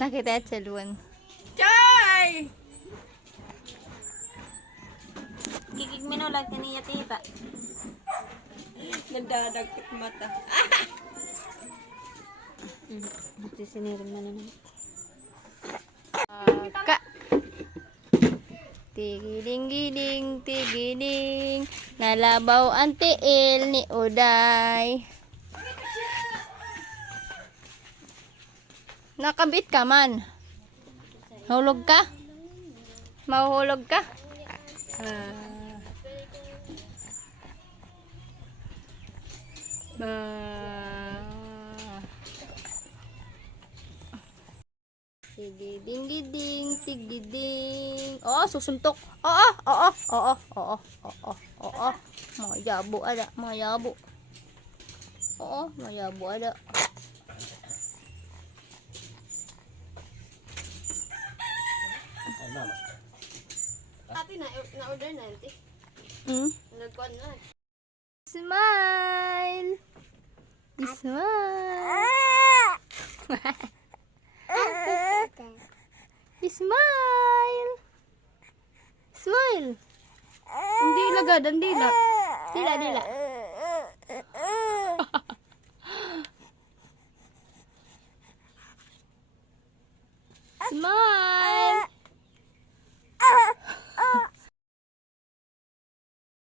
Nakita at salon. Chay! Kikig minulag kaniya tita. Nandadagkit mata. Ito sinirin na naman. Ka. Tigiling-giling, tigiling. Nalabaw ang tiil ni Uday. Nakabit ka man. Hulog ka? Mahuhulog ka? Tigiding-giding, tigiding. Oh, susuntok. Oo, oo, oo, oo, oo, oo. Mayabo ada, mayabo. Oo, mayabo ada. Ate, na-order na, ate. Nagkuhan na. Smile. Smile. Smile. Smile. Hindi lagad, ang dila. Dila, dila.